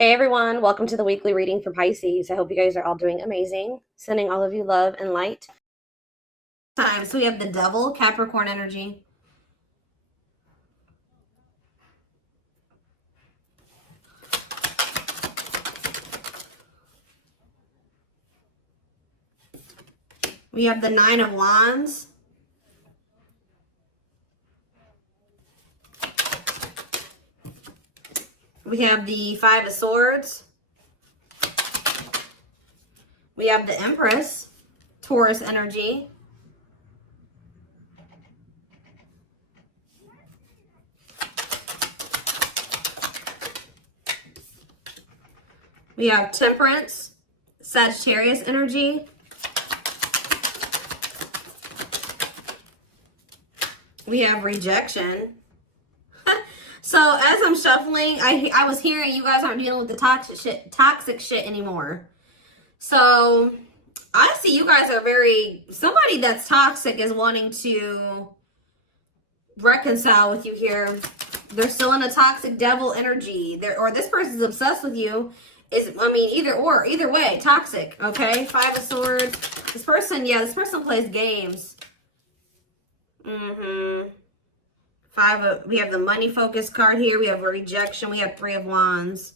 Hey everyone, welcome to the weekly reading for Pisces. I hope you guys are all doing amazing. Sending all of you love and light. So we have the Devil, Capricorn energy. We have the Nine of Wands. We have the Five of Swords. We have the Empress, Taurus energy. We have Temperance, Sagittarius energy. We have Rejection. So as I'm shuffling, I was hearing you guys aren't dealing with the toxic shit anymore. So I see you guys are somebody that's toxic is wanting to reconcile with you here. They're still in a toxic devil energy. Or this person's obsessed with you. Either way, toxic. Okay, Five of Swords. This person plays games. We have the money focus card here. We have rejection. We have Three of Wands.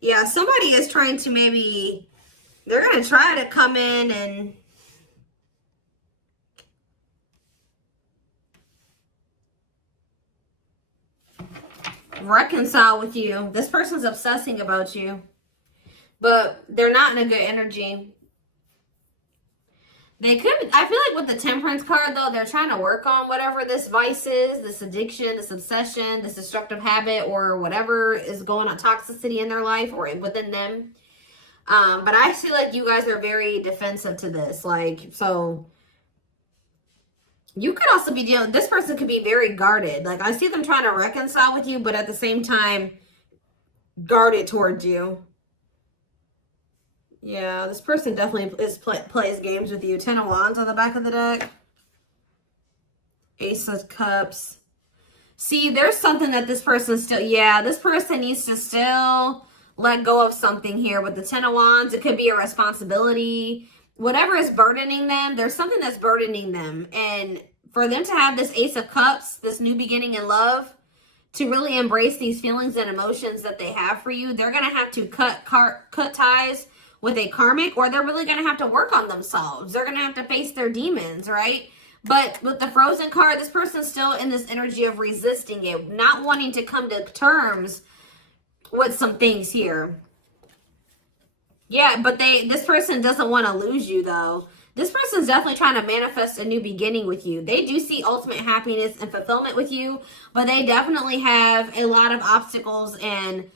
Yeah, somebody is trying to they're going to try to come in and reconcile with you. This person's obsessing about you, but they're not in a good energy. I feel like with the Temperance card, though, they're trying to work on whatever this vice is, this addiction, this obsession, this destructive habit, or whatever is going on, toxicity in their life or within them. But I feel like you guys are very defensive to this. So you could also be this person could be very guarded. Like, I see them trying to reconcile with you, but at the same time, guarded towards you. Yeah, this person definitely plays games with you. Ten of Wands on the back of the deck. Ace of Cups. See, there's something that this person this person needs to still let go of something here. With the Ten of Wands, it could be a responsibility. Whatever is burdening them, there's something that's burdening them. And for them to have this Ace of Cups, this new beginning in love, to really embrace these feelings and emotions that they have for you, they're going to have to cut ties with a karmic, or they're really going to have to work on themselves. They're going to have to face their demons, right? But with the Frozen card, this person's still in this energy of resisting it, not wanting to come to terms with some things here. Yeah, but this person doesn't want to lose you, though. This person's definitely trying to manifest a new beginning with you. They do see ultimate happiness and fulfillment with you, but they definitely have a lot of obstacles and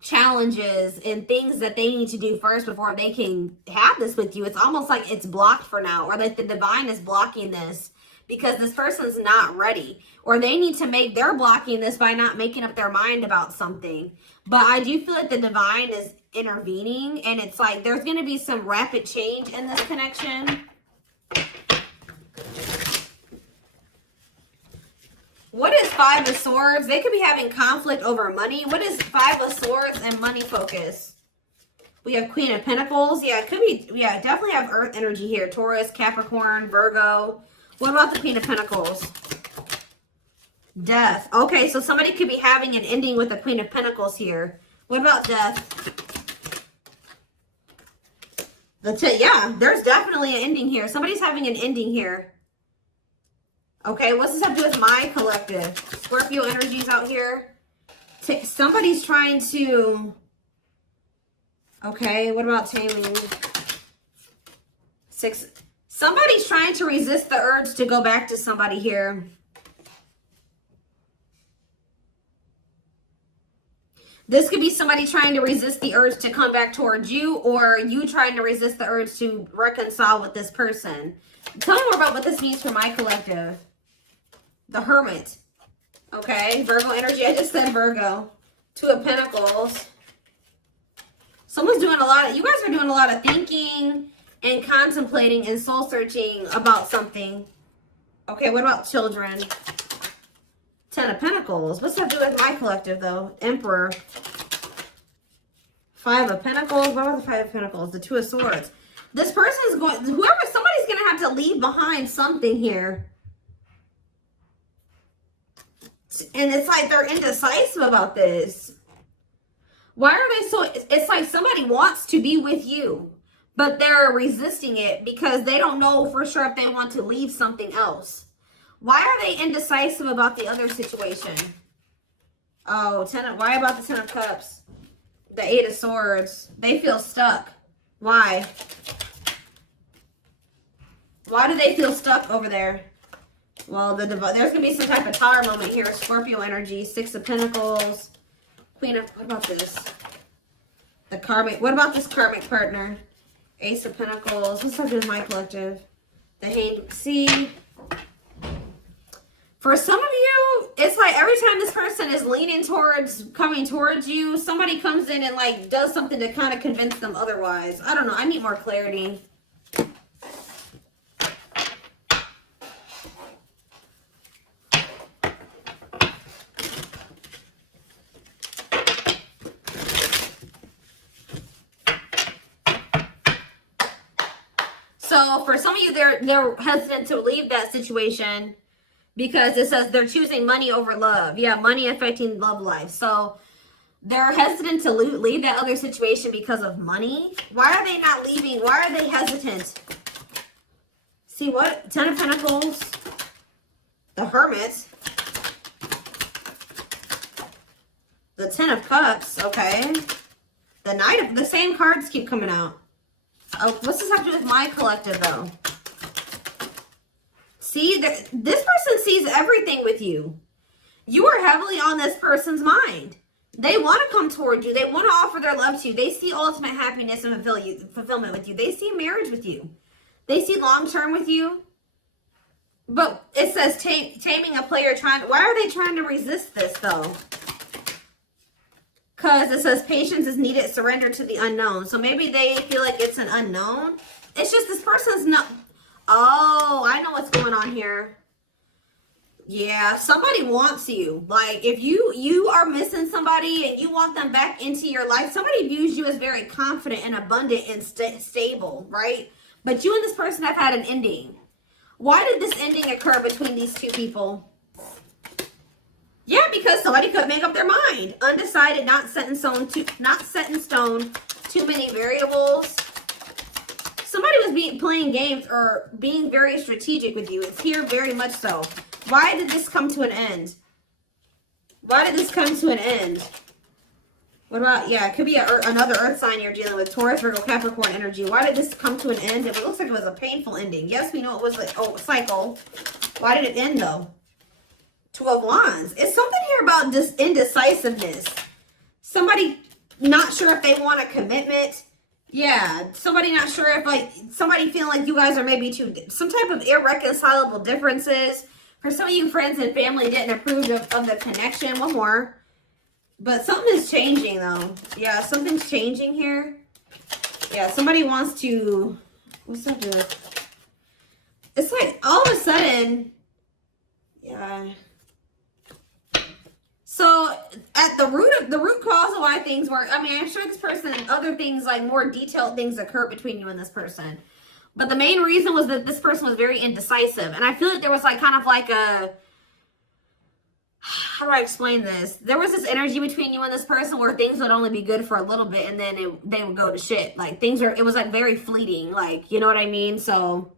challenges and things that they need to do first before they can have this with you. It's almost like it's blocked for now, or like the divine is blocking this because this person's not ready, or they're blocking this by not making up their mind about something. But I do feel like the divine is intervening, and it's like there's going to be some rapid change in this connection. What is Five of Swords? They could be having conflict over money. What is Five of Swords and money focus? We have Queen of Pentacles. Yeah, it could be. Yeah, definitely have Earth energy here. Taurus, Capricorn, Virgo. What about the Queen of Pentacles? Death. Okay, so somebody could be having an ending with the Queen of Pentacles here. What about death? Yeah, there's definitely an ending here. Somebody's having an ending here. Okay, what's this have to do with my collective? Scorpio energies out here. Somebody's trying to... Okay, what about taming? Somebody's trying to resist the urge to go back to somebody here. This could be somebody trying to resist the urge to come back towards you, or you trying to resist the urge to reconcile with this person. Tell me more about what this means for my collective. The Hermit. Okay, Virgo energy. I just said Virgo. Two of Pentacles. Someone's doing you guys are doing a lot of thinking and contemplating and soul searching about something. Okay, what about children? Ten of Pentacles. What's that do with my collective, though? Emperor. Five of Pentacles. What are the Five of Pentacles? The Two of Swords. This person is going, somebody's going to have to leave behind something here. And it's like they're indecisive about this. Why are they so, it's like somebody wants to be with you, but they're resisting it because they don't know for sure if they want to leave something else. Why are they indecisive about the other situation? Oh, why about the Ten of Cups? The Eight of Swords. They feel stuck. Why? Why do they feel stuck over there? Well, there's going to be some type of tower moment here. Scorpio energy. Six of Pentacles. Queen of, what about this? The karmic, what about this karmic partner? Ace of Pentacles. What's up with my collective? The Hanged. See? For some of you, it's like every time this person is leaning towards, coming towards you, somebody comes in and like does something to kind of convince them otherwise. I don't know. I need more clarity. So for some of you, they're hesitant to leave that situation because it says they're choosing money over love. Yeah, money affecting love life. So they're hesitant to leave that other situation because of money. Why are they not leaving? Why are they hesitant? See what? Ten of Pentacles. The Hermit. The Ten of Cups. Okay. The Knight of... The same cards keep coming out. Oh, what's this have to do with my collective, though? See, this person sees everything with you. You are heavily on this person's mind. They want to come toward you. They want to offer their love to you. They see ultimate happiness and fulfillment with you. They see marriage with you. They see long-term with you. But it says taming a player trying... Why are they trying to resist this, though? Because it says patience is needed, surrender to the unknown. So maybe they feel like it's an unknown. It's just this person's not... Oh, I know what's going on here. Yeah, somebody wants you. Like, if you are missing somebody and you want them back into your life, somebody views you as very confident and abundant and stable, right? But you and this person have had an ending. Why did this ending occur between these two people? Yeah, because somebody could make up their mind. Undecided, not set in stone, too many variables. Somebody was playing games or being very strategic with you. It's here very much so. Why did this come to an end? Why did this come to an end? What about, yeah, it could be another earth sign you're dealing with. Taurus, Virgo, Capricorn energy. Why did this come to an end? It looks like it was a painful ending. Yes, we know it was like, a cycle. Why did it end, though? Two of Wands. It's something here about just indecisiveness. Somebody not sure if they want a commitment. Yeah, somebody not sure if, like, somebody feeling like you guys are maybe some type of irreconcilable differences. For some of you, friends and family didn't approve of the connection. One more. But something is changing, though. Yeah, something's changing here. Yeah, somebody wants to... What's that do? It's like, all of a sudden... Yeah... So at the root cause of why things work, I mean, I'm sure this person and other things, like more detailed things occur between you and this person. But the main reason was that this person was very indecisive. And I feel like there was like kind of like a, how do I explain this? There was this energy between you and this person where things would only be good for a little bit and then they would go to shit. Like it was like very fleeting, like, you know what I mean? So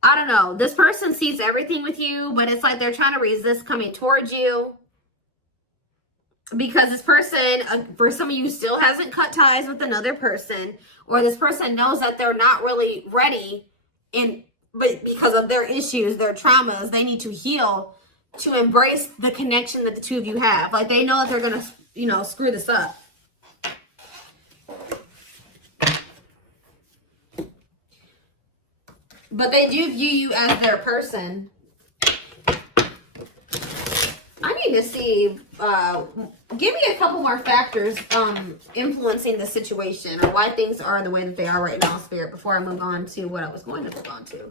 I don't know. This person sees everything with you, but it's like they're trying to resist coming towards you. Because this person, for some of you, still hasn't cut ties with another person, or this person knows that they're not really ready, but because of their issues, their traumas, they need to heal to embrace the connection that the two of you have. Like they know that they're gonna, you know, screw this up. But they do view you as their person. I need to see, give me a couple more factors influencing the situation or why things are the way that they are right now, Spirit, before I move on to what I was going to move on to.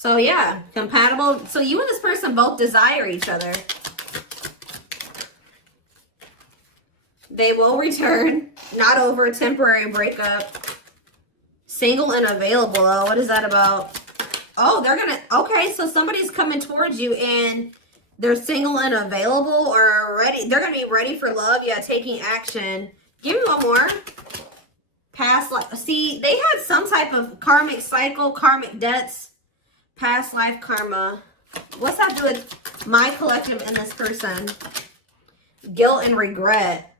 So yeah, compatible. So you and this person both desire each other. They will return. Not over a temporary breakup. Single and available though. What is that about? Oh, they're gonna, okay, so somebody's coming towards you and they're single and available or ready. They're gonna be ready for love. Yeah, taking action. Give me one more. Past life. See, they had some type of karmic cycle, karmic debts, past life karma. What's that do with my collective and this person? Guilt and regret.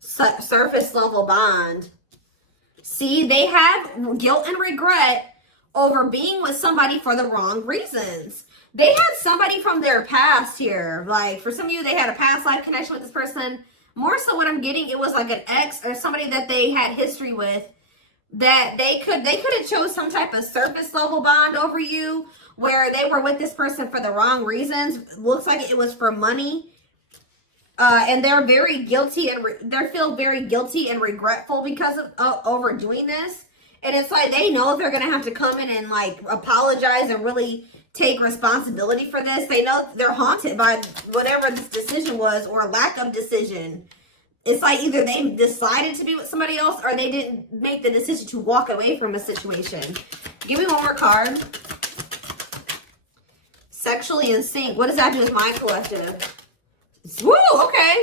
Surface level bond. See, they have guilt and regret over being with somebody for the wrong reasons. They had somebody from their past here. Like, for some of you, they had a past life connection with this person. More so what I'm getting, it was like an ex or somebody that they had history with that they could have chose some type of surface level bond over you where they were with this person for the wrong reasons. Looks like it was for money. And they're very guilty and they feel very guilty and regretful because of overdoing this. And it's like they know they're going to have to come in and like apologize and really take responsibility for this. They know they're haunted by whatever this decision was or lack of decision. It's like either they decided to be with somebody else or they didn't make the decision to walk away from a situation. Give me one more card. Sexually in sync. What does that do with my collective? Woo, okay.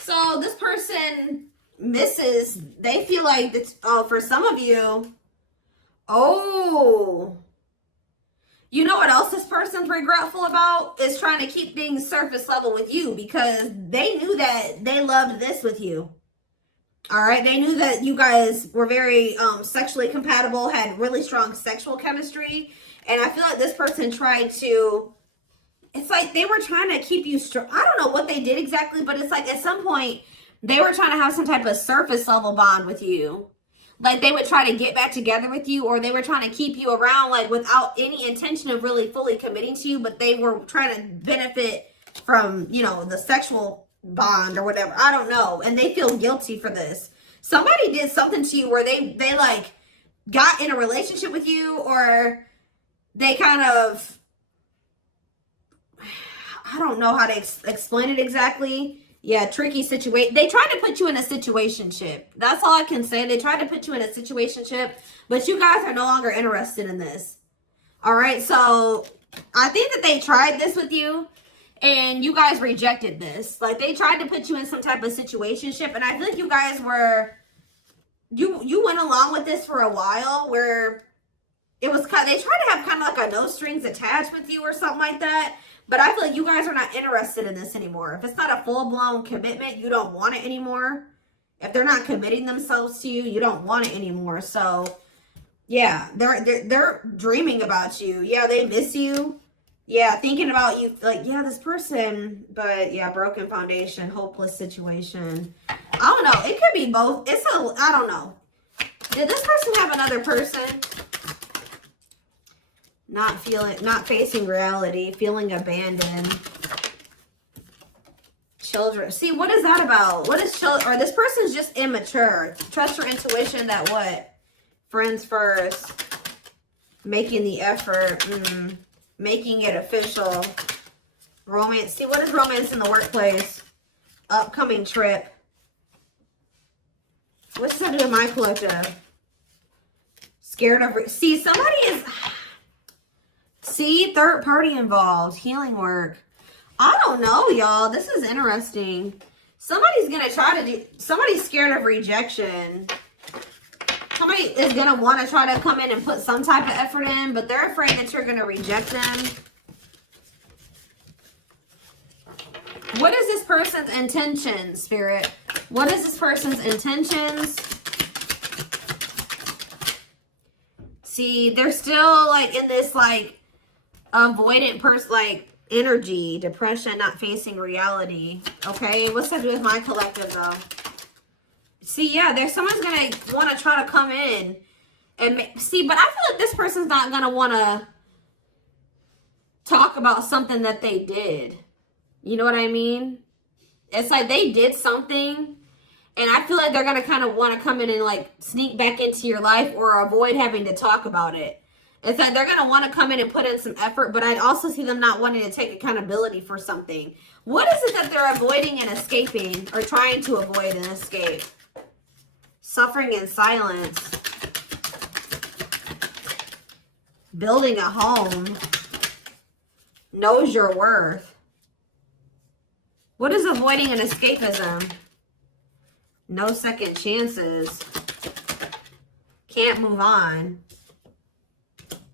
So this person misses, they feel like, it's, oh, for some of you, oh, you know what else this person's regretful about? Is trying to keep things surface level with you because they knew that they loved this with you. All right. They knew that you guys were very sexually compatible, had really strong sexual chemistry. And I feel like this person tried to, it's like they were trying to keep you strong. I don't know what they did exactly, but it's like at some point they were trying to have some type of surface level bond with you. Like they would try to get back together with you, or they were trying to keep you around like without any intention of really fully committing to you, but they were trying to benefit from, you know, the sexual bond or whatever. I don't know. And they feel guilty for this. Somebody did something to you where they like got in a relationship with you, or they kind of, I don't know how to explain it exactly. Yeah, tricky situation. They tried to put you in a situationship. That's all I can say. They tried to put you in a situationship, but you guys are no longer interested in this. All right, so I think that they tried this with you, and you guys rejected this. Like, they tried to put you in some type of situationship, and I feel like you guys were, you went along with this for a while, where it was kind of, they tried to have kind of like a no strings attached with you or something like that. But I feel like you guys are not interested in this anymore. If it's not a full-blown commitment, you don't want it anymore. If they're not committing themselves to you, you don't want it anymore. So, yeah, they're dreaming about you. Yeah, they miss you. Yeah, thinking about you. Like, yeah, this person. But, yeah, broken foundation, hopeless situation. I don't know. It could be both. I don't know. Did this person have another person? Not facing reality, feeling abandoned. Children. See, what is that about? What is children? Or this person's just immature. Trust your intuition that what? Friends first. Making the effort. Making it official. Romance. See, what is romance in the workplace? Upcoming trip. What's that do with my collective? Scared of... See, somebody is... See, third party involved. Healing work. I don't know, y'all. This is interesting. Somebody's going to try to do... Somebody's scared of rejection. Somebody is going to want to try to come in and put some type of effort in, but they're afraid that you're going to reject them. What is this person's intentions, Spirit? What is this person's intentions? See, they're still like in this like avoidant person, like energy, depression, not facing reality. Okay, what's that do with my collective though? See, yeah, there's someone's gonna want to try to come in and see, but I feel like this person's not gonna want to talk about something that they did. You know what I mean? It's like they did something And I feel like they're going to kind of want to come in and like sneak back into your life or avoid having to talk about it. It's like they're going to want to come in and put in some effort, but I also see them not wanting to take accountability for something. What is it that they're avoiding and escaping, or trying to avoid and escape? Suffering in silence. Building a home. Knows your worth. What is avoiding and escapism? No second chances. Can't move on.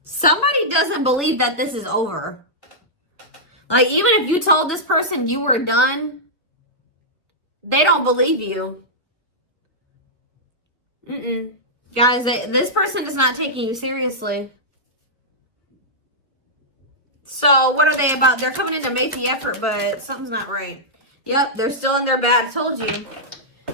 Somebody doesn't believe that this is over. Like, even if you told this person you were done, they don't believe you. Guys, this person is not taking you seriously. So, what are they about? They're coming in to make the effort, but something's not right. Yep, they're still in their bad. I told you.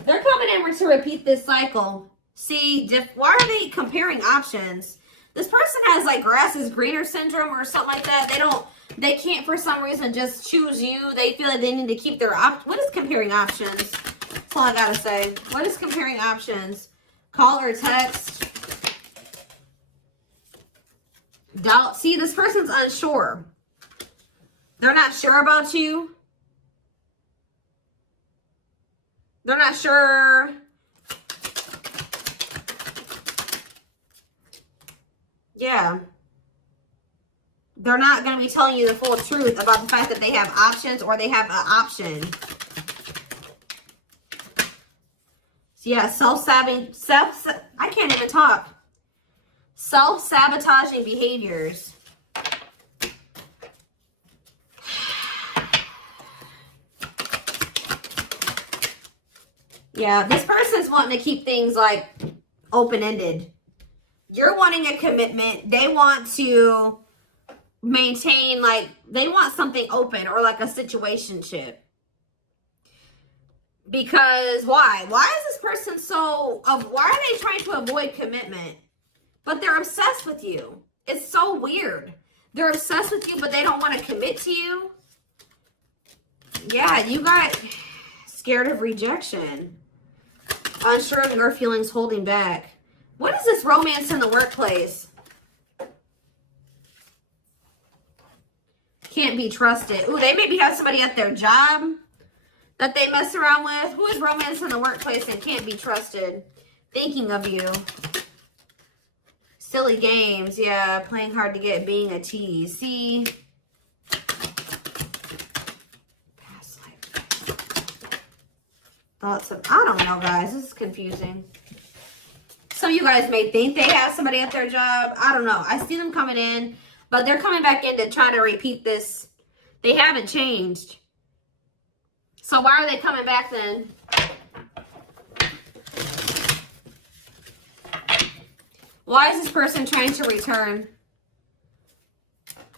They're coming in to repeat this cycle. See, why are they comparing options? This person has like grass is greener syndrome or something like that. They can't for some reason just choose you. They feel like they need to keep their what is comparing options? That's all I gotta say. What is comparing options? Call or text. Doubt. See, this person's unsure. They're not sure about you. They're not sure. Yeah. They're not going to be telling you the full truth about the fact that they have options or they have an option. So yeah, I can't even talk. Self-sabotaging behaviors. Yeah, this person's wanting to keep things like open-ended. You're wanting a commitment. They want to maintain, like, they want something open or like a situationship. Because why? Why is this person why are they trying to avoid commitment? But they're obsessed with you. It's so weird. They're obsessed with you, but they don't want to commit to you. Yeah, you got scared of rejection. Unsure of your feelings, holding back. What is this romance in the workplace? Can't be trusted. Ooh, they maybe have somebody at their job that they mess around with. Who is romance in the workplace and can't be trusted? Thinking of you. Silly games. Yeah, playing hard to get, being a tease. See? Past life. Thoughts of, I don't know, guys. This is confusing. Some of you guys may think they have somebody at their job. I don't know. I see them coming in, but they're coming back in to try to repeat this. They haven't changed. So why are they coming back then? Why is this person trying to return?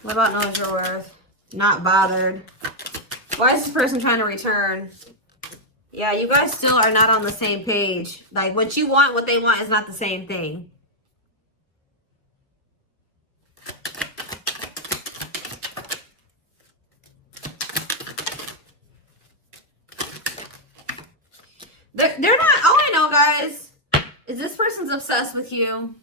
What about knows your worth? Not bothered. Why is this person trying to return? Yeah, you guys still are not on the same page. Like, what you want, what they want is not the same thing. They're not, all I know, guys, is this person's obsessed with you.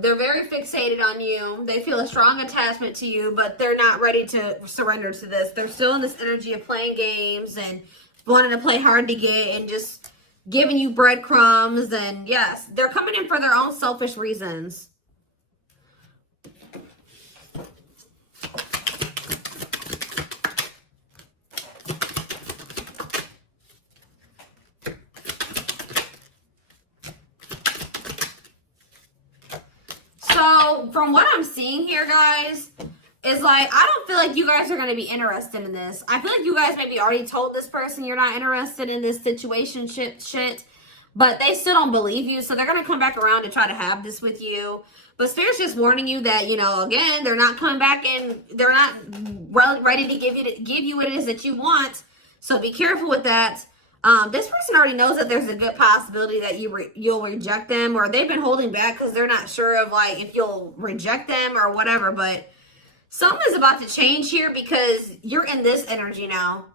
They're very fixated on you. They feel a strong attachment to you, but they're not ready to surrender to this. They're still in this energy of playing games and wanting to play hard to get and just giving you breadcrumbs. And yes, they're coming in for their own selfish reasons. So from what I'm seeing here, guys, is like, I don't feel like you guys are going to be interested in this. I feel like you guys maybe already told this person you're not interested in this situationship shit, but they still don't believe you. So they're going to come back around to try to have this with you. But Spirit's just warning you that, you know, again, they're not coming back and they're not ready to give you what it is that you want. So be careful with that. This person already knows that there's a good possibility that you'll reject them, or they've been holding back because they're not sure of like if you'll reject them or whatever. But something is about to change here because you're in this energy now.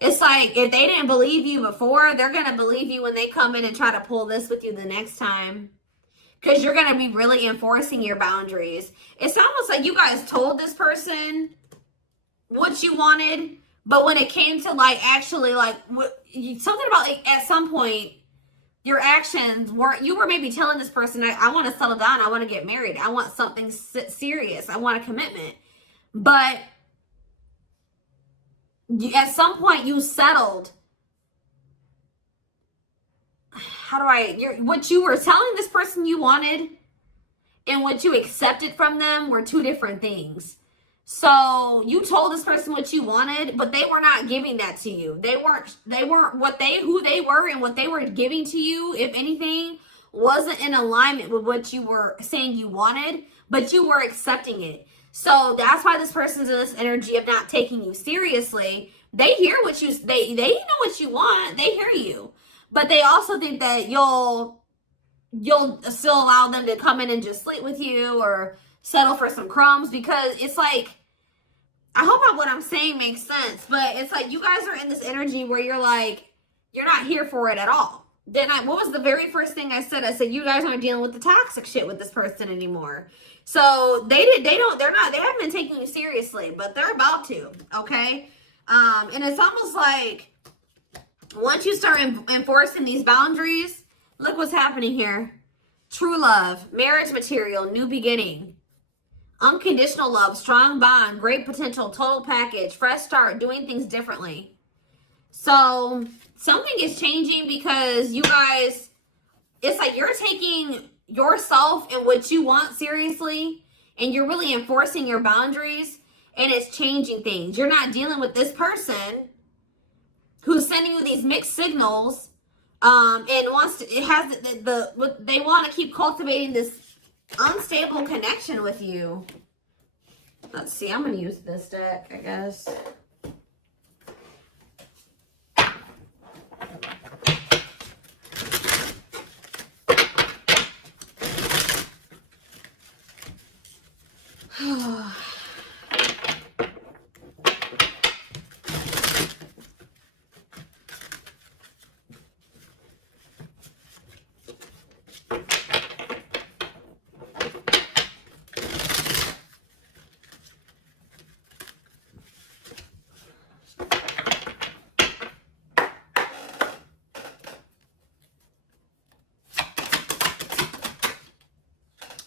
It's like if they didn't believe you before, they're going to believe you when they come in and try to pull this with you the next time. Because you're going to be really enforcing your boundaries. It's almost like you guys told this person what you wanted, but when it came to like actually like something about like at some point your actions weren't, you were maybe telling this person, I want to settle down, I want to get married, I want something serious, I want a commitment, but at some point you settled. What you were telling this person you wanted and what you accepted from them were two different things. So you told this person what you wanted, but they were not giving that to you. They weren't who they were, and what they were giving to you, if anything, wasn't in alignment with what you were saying you wanted, but you were accepting it. So that's why this person's in this energy of not taking you seriously. They hear what they know what you want. They hear you. But they also think that you'll still allow them to come in and just sleep with you or settle for some crumbs, because it's like, I hope what I'm saying makes sense, but it's like you guys are in this energy where you're like, you're not here for it at all. Then what was the very first thing I said? I said, you guys aren't dealing with the toxic shit with this person anymore. So they haven't been taking you seriously, but they're about to, okay? And it's almost like once you start enforcing these boundaries, look what's happening here. True love, marriage material, new beginning, unconditional love, strong bond, great potential, total package, fresh start, doing things differently. So something is changing because you guys, it's like you're taking yourself and what you want seriously, and you're really enforcing your boundaries, and it's changing things. You're not dealing with this person who's sending you these mixed signals, and wants to, they want to keep cultivating this unstable connection with you. Let's see, I'm going to use this deck, I guess.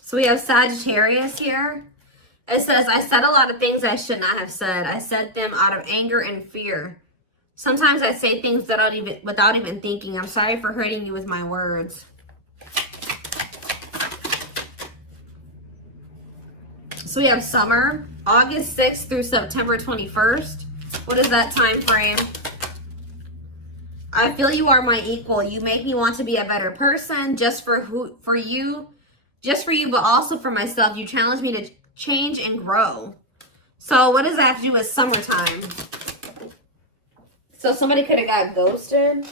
So we have Sagittarius here. It says, I said a lot of things I should not have said. I said them out of anger and fear. Sometimes I say things without even thinking. I'm sorry for hurting you with my words. So we have summer, August 6th through September 21st. What is that time frame? I feel you are my equal. You make me want to be a better person just for you, but also for myself. You challenge me to change and grow. So what does that have to do with summertime? So somebody could have got ghosted.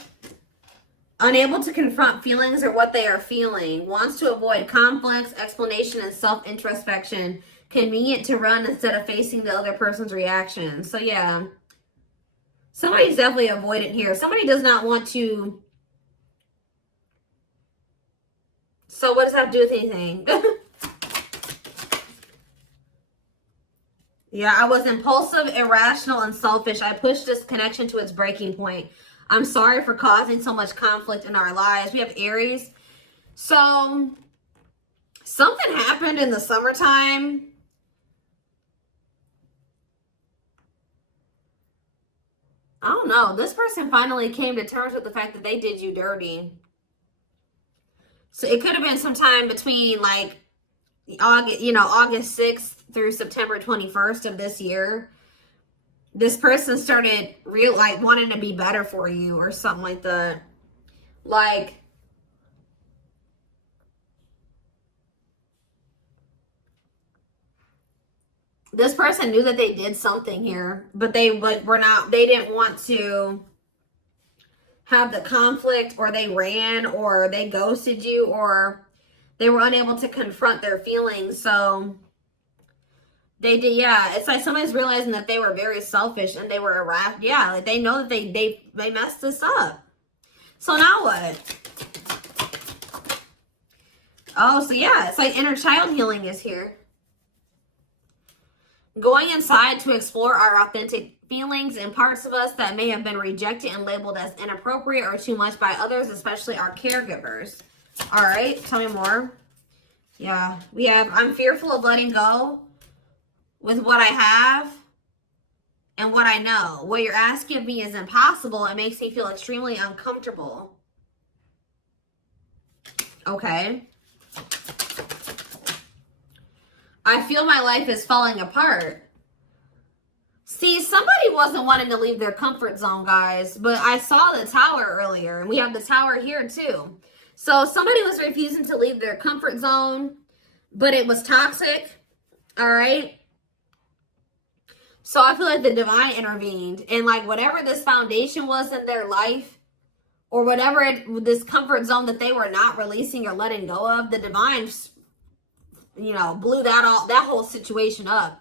Unable to confront feelings or what they are feeling. Wants to avoid conflicts, explanation, and self-introspection. Convenient to run instead of facing the other person's reaction. So yeah. Somebody's definitely avoidant here. Somebody does not want to. So what does that have to do with anything? Yeah, I was impulsive, irrational, and selfish. I pushed this connection to its breaking point. I'm sorry for causing so much conflict in our lives. We have Aries. So something happened in the summertime. I don't know. This person finally came to terms with the fact that they did you dirty. So it could have been sometime between like August 6th through September 21st of this year. This person started wanting to be better for you or something like that. Like, this person knew that they did something here, but they didn't want to have the conflict, or they ran, or they ghosted you, or they were unable to confront their feelings. So They did, yeah. It's like somebody's realizing that they were very selfish and they were irrational. Yeah, like they know that they messed this up. So now what? Oh, so yeah, it's like inner child healing is here. Going inside to explore our authentic feelings and parts of us that may have been rejected and labeled as inappropriate or too much by others, especially our caregivers. All right, tell me more. Yeah, we have, I'm fearful of letting go with what I have and what I know. What you're asking of me is impossible. It makes me feel extremely uncomfortable. Okay. I feel my life is falling apart. See, somebody wasn't wanting to leave their comfort zone, guys, but I saw the tower earlier, and we have the tower here too. So somebody was refusing to leave their comfort zone, but it was toxic, all right? So I feel like the divine intervened, and like whatever this foundation was in their life, or whatever this comfort zone that they were not releasing or letting go of, the divine, you know, blew that whole situation up.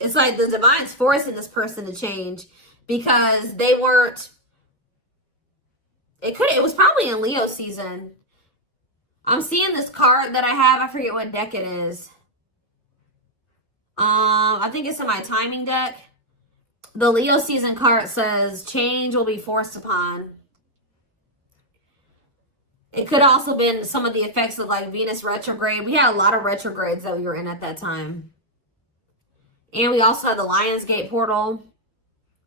It's like the divine's forcing this person to change because they weren't, it was probably in Leo season. I'm seeing this card that I have. I forget what deck it is. I think it's in my timing deck. The Leo season card says change will be forced upon. It could also been some of the effects of like Venus retrograde. We had a lot of retrogrades that we were in at that time. And we also had the Lionsgate portal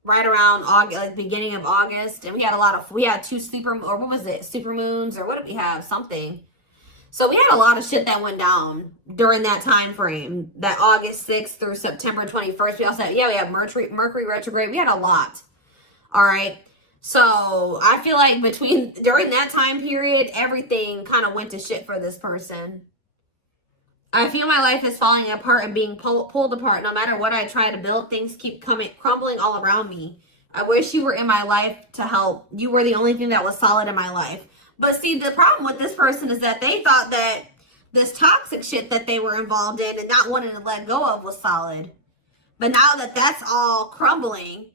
right around August, like beginning of August. And we had two super moons, or what did we have? Something. So we had a lot of shit that went down during that time frame, that August 6th through September 21st. We also had, we had Mercury retrograde. We had a lot. All right. So I feel like during that time period, everything kind of went to shit for this person. I feel my life is falling apart and being pulled apart. No matter what I try to build, things keep crumbling all around me. I wish you were in my life to help. You were the only thing that was solid in my life. But see, the problem with this person is that they thought that this toxic shit that they were involved in and not wanting to let go of was solid. But now that that's all crumbling,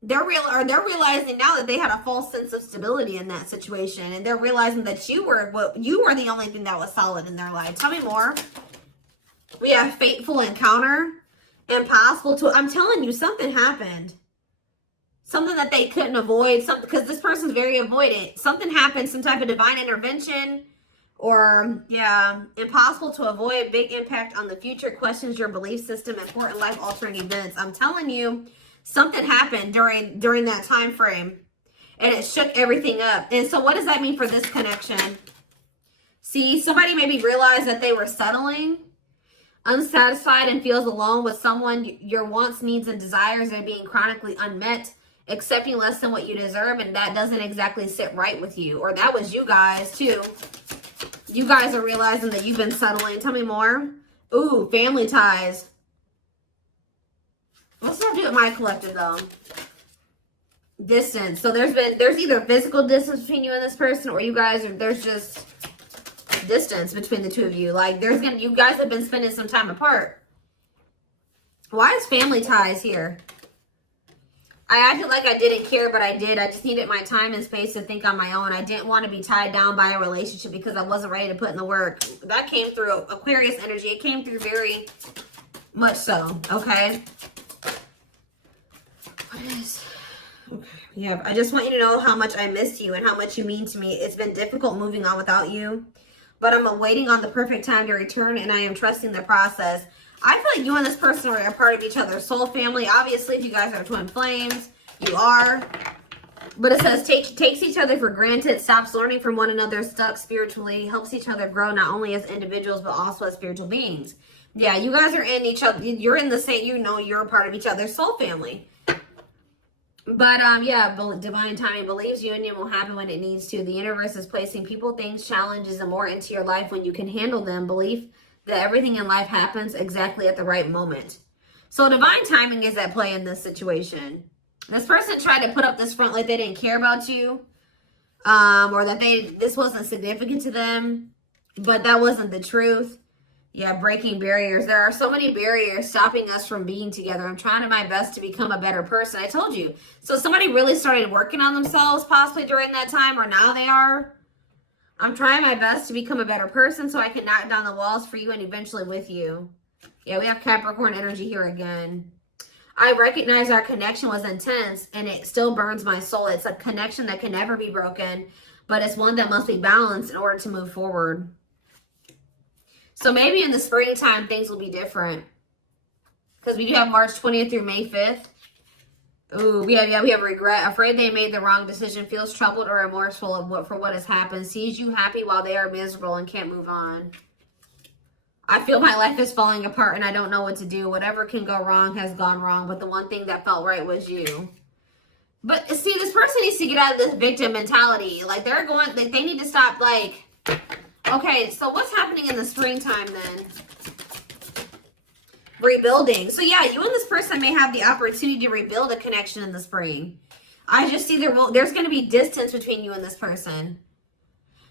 they're realizing now that they had a false sense of stability in that situation, and they're realizing that you were the only thing that was solid in their life. Tell me more. We have fateful encounter, impossible to. I'm telling you, something happened. Something that they couldn't avoid. Because this person's very avoidant. Something happened. Some type of divine intervention, or impossible to avoid. Big impact on the future. Questions your belief system. Important life altering events. I'm telling you, something happened during that time frame, and it shook everything up. And so, what does that mean for this connection? See, somebody maybe realized that they were settling, unsatisfied, and feels alone with someone. Your wants, needs, and desires are being chronically unmet, accepting less than what you deserve, and that doesn't exactly sit right with you. Or that was you guys too. You guys are realizing that you've been settling. Tell me more. Ooh, family ties. What's that do with my collective though? Distance. So there's either physical distance between you and this person, or there's just distance between the two of you. Like you guys have been spending some time apart. Why is family ties here? I acted like I didn't care, but I did. I just needed my time and space to think on my own. I didn't want to be tied down by a relationship because I wasn't ready to put in the work. That came through Aquarius energy. It came through very much so. Okay. Okay. I just want you to know how much I missed you and how much you mean to me. It's been difficult moving on without you, but I'm waiting on the perfect time to return, and I am trusting the process. I feel like you and this person are a part of each other's soul family. Obviously, if you guys are twin flames, you are. But it says takes each other for granted, stops learning from one another, stuck spiritually, helps each other grow not only as individuals but also as spiritual beings. Yeah, you guys are in each other. You're in the same. You're a part of each other's soul family. But divine timing believes union will happen when it needs to. The universe is placing people, things, challenges, and more into your life when you can handle them. Belief that everything in life happens exactly at the right moment. So divine timing is at play in this situation. This person tried to put up this front like they didn't care about you, or that this wasn't significant to them, but that wasn't the truth. Yeah, breaking barriers. There are so many barriers stopping us from being together. I'm trying my best to become a better person. I told you. So somebody really started working on themselves possibly during that time, or now they are. I'm trying my best to become a better person so I can knock down the walls for you and eventually with you. Yeah, we have Capricorn energy here again. I recognize our connection was intense and it still burns my soul. It's a connection that can never be broken, but it's one that must be balanced in order to move forward. So maybe in the springtime, things will be different. Because we do have March 20th through May 5th. Ooh, we have regret. Afraid they made the wrong decision. Feels troubled or remorseful for what has happened. Sees you happy while they are miserable and can't move on. I feel my life is falling apart and I don't know what to do. Whatever can go wrong has gone wrong. But the one thing that felt right was you. But see, this person needs to get out of this victim mentality. Like they need to stop like... Okay, so what's happening in the springtime then? Rebuilding. So yeah, you and this person may have the opportunity to rebuild a connection in the spring. I just see there's going to be distance between you and this person.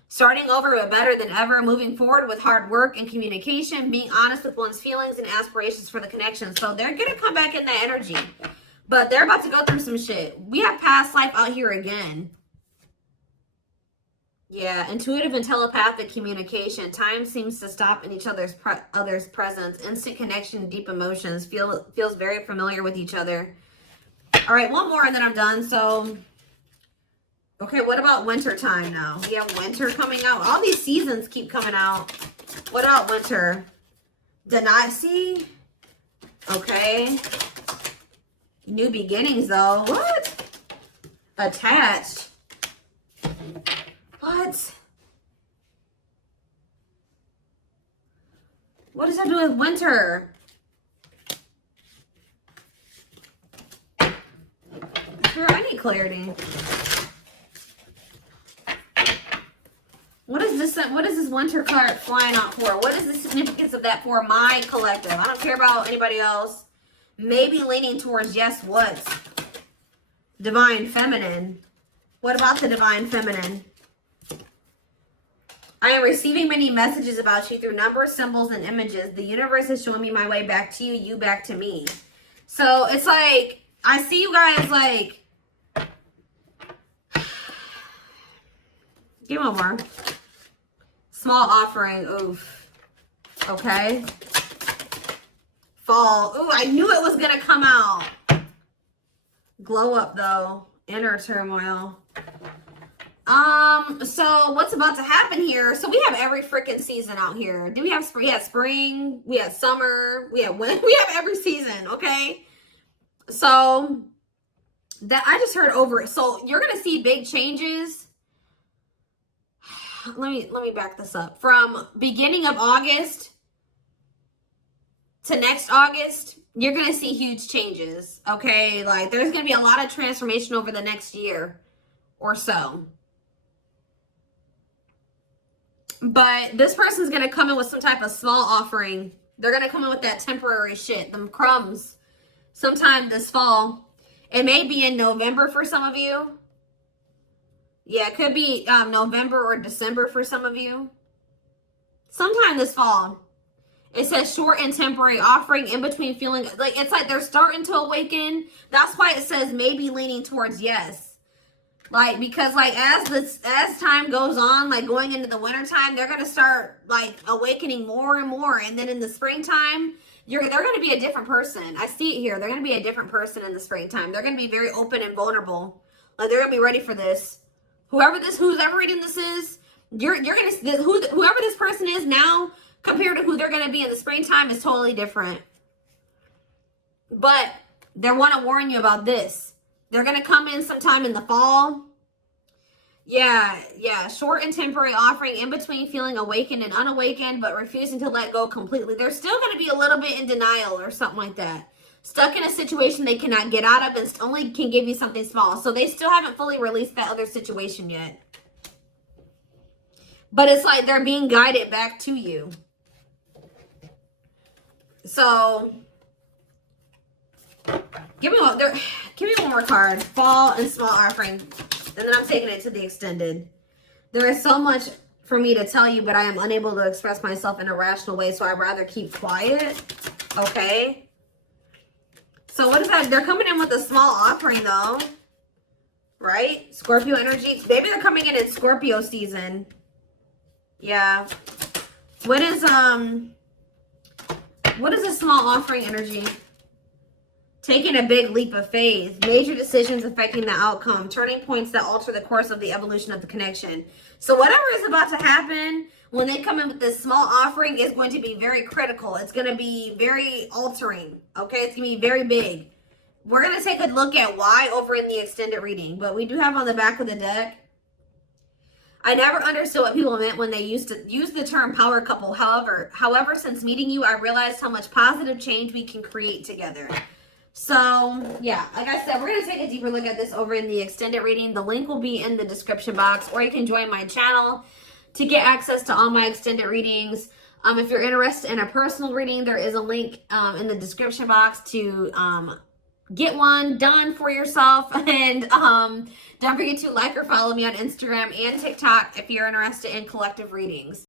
Starting over but better than ever, moving forward with hard work and communication, being honest with one's feelings and aspirations for the connection. So they're going to come back in that energy. But they're about to go through some shit. We have past life out here again. Yeah, intuitive and telepathic communication. Time seems to stop in each other's presence. Instant connection, deep emotions. Feels very familiar with each other. All right, one more and then I'm done. So, okay, what about winter time now? We have winter coming out. All these seasons keep coming out. What about winter? See? Okay. New beginnings though. What? Attached. What? What does that do with winter? Sure, I need clarity. What is this winter card flying out for? What is the significance of that for my collective? I don't care about anybody else. Maybe leaning towards yes, what? Divine feminine. What about the divine feminine? I am receiving many messages about you through numbers, symbols, and images. The universe is showing me my way back to you, you back to me. So it's like, I see you guys like, give me one more. Small offering, oof. Okay. Fall, ooh, I knew it was gonna come out. Glow up though, inner turmoil. So what's about to happen here? So we have every freaking season out here. Do we have spring? We have spring, we have summer, we have winter, we have every season, okay? So that I just heard over. So you're gonna see big changes. Let me back this up. From beginning of August to next August, you're gonna see huge changes, okay? Like there's gonna be a lot of transformation over the next year or so. But this person's going to come in with some type of small offering. They're going to come in with that temporary shit, them crumbs, sometime this fall. It may be in November for some of you. Yeah, it could be November or December for some of you. Sometime this fall. It says short and temporary offering in between feeling. Like it's like they're starting to awaken. That's why it says maybe leaning towards yes. Like, because like as time goes on, like going into the winter time, they're gonna start like awakening more and more, and then in the springtime, they're gonna be a different person. I see it here. They're gonna be a different person in the springtime. They're gonna be very open and vulnerable. Like they're gonna be ready for this. Who's ever reading this is, you're gonna whoever this person is now compared to who they're gonna be in the springtime is totally different. But they want to warn you about this. They're going to come in sometime in the fall. Yeah. Short and temporary offering in between feeling awakened and unawakened, but refusing to let go completely. They're still going to be a little bit in denial or something like that. Stuck in a situation they cannot get out of and only can give you something small. So they still haven't fully released that other situation yet. But it's like they're being guided back to you. So give me one more card. Fall and small offering. And then I'm taking it to the extended. There is so much for me to tell you, but I am unable to express myself in a rational way, so I'd rather keep quiet. Okay. So what is that? They're coming in with a small offering though. Right? Scorpio energy. Maybe they're coming in Scorpio season. Yeah. What is a small offering energy? Taking a big leap of faith. Major decisions affecting the outcome. Turning points that alter the course of the evolution of the connection. So whatever is about to happen when they come in with this small offering is going to be very critical. It's going to be very altering. Okay? It's going to be very big. We're going to take a look at why over in the extended reading. But we do have on the back of the deck, I never understood what people meant when they used to use the term power couple. However, since meeting you, I realized how much positive change we can create together. So, yeah, like I said, we're going to take a deeper look at this over in the extended reading. The link will be in the description box, or you can join my channel to get access to all my extended readings. If you're interested in a personal reading, there is a link in the description box to get one done for yourself. And don't forget to like or follow me on Instagram and TikTok if you're interested in collective readings.